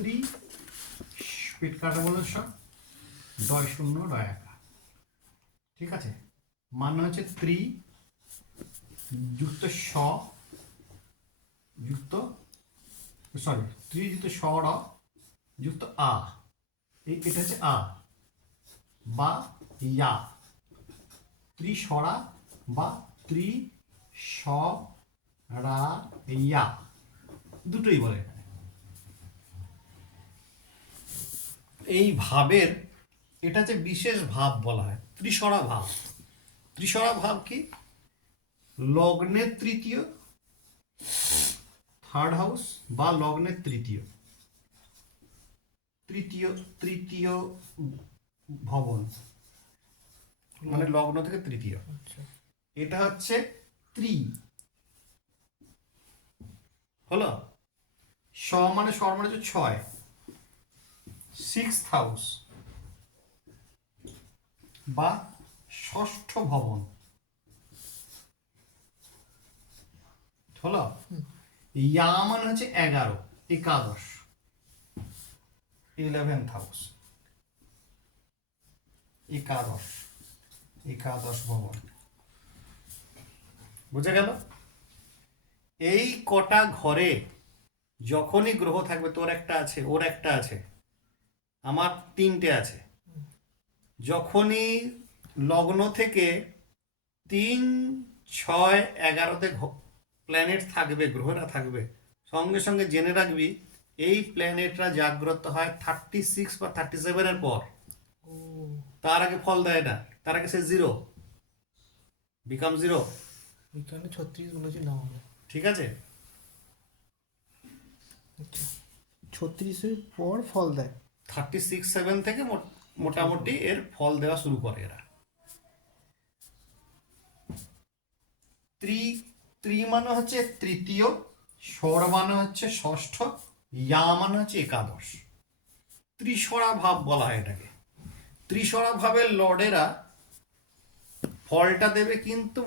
ত্রি পেট কাটা বলে সব ডয় শূন্য ডয় একা, ঠিক আছে। মানে হচ্ছে ত্রি যুক্ত স যুক্ত সরি ত্রি যুক্ত স র যুক্ত আ, এটা হচ্ছে আ বা ইয়া, ত্রিসরা বা ত্রি স রা ইয়া, দুটোই বলে এখানে। এই ভাবের এটা হচ্ছে বিশেষ ভাব বলা হয়, ত্রিসরা ভাব। ত্রিসরা ভাব কি? লগ্নের তৃতীয়, থার্ড হাউস বা লগ্নের তৃতীয়, তৃতীয় তৃতীয় ভবন, মানে লগ্ন থেকে তৃতীয়, এটা হচ্ছে ত্রি হলো। মানে হচ্ছে 6, সিক্সথ হাউস বা ষষ্ঠ ভবন হলো। ইয়া মানে হচ্ছে 11, একাদশ, 11th হাউস, একাদশ, একাদশ ভবন। বুঝা গেল? এই কটা ঘরে যখনই গ্রহ থাকবে, তোর একটা আছে, ওর একটা আছে, আমার 3টে আছে, যখনই লগ্ন থেকে 3, 6, 11তে প্ল্যানেট থাকবে, গ্রহরা থাকবে, সঙ্গে সঙ্গে জেনে রাখবি এই প্ল্যানেটরা জাগ্রত হয় 36 বা 37-এর পর। তার আগে ফল দেয় না, তার আগে সে জিরো, বিকাম জিরো। এখানে 36 বলেছি না হবে, ঠিক আছে। 36-এর পর ফল দেয়। 36, 7 থেকে মোটামুটি এর ফল দেওয়া শুরু করে এরা। ত্রি মানে হচ্ছে তৃতীয়, স্বর মানে হচ্ছে ষষ্ঠ, ইয়া মানে হচ্ছে একাদশ। ত্রিসরা ভাব বলা হয় এটাকে। ত্রিসরা ভাবের লর্ডেরা ফলটা দেবে কিন্তু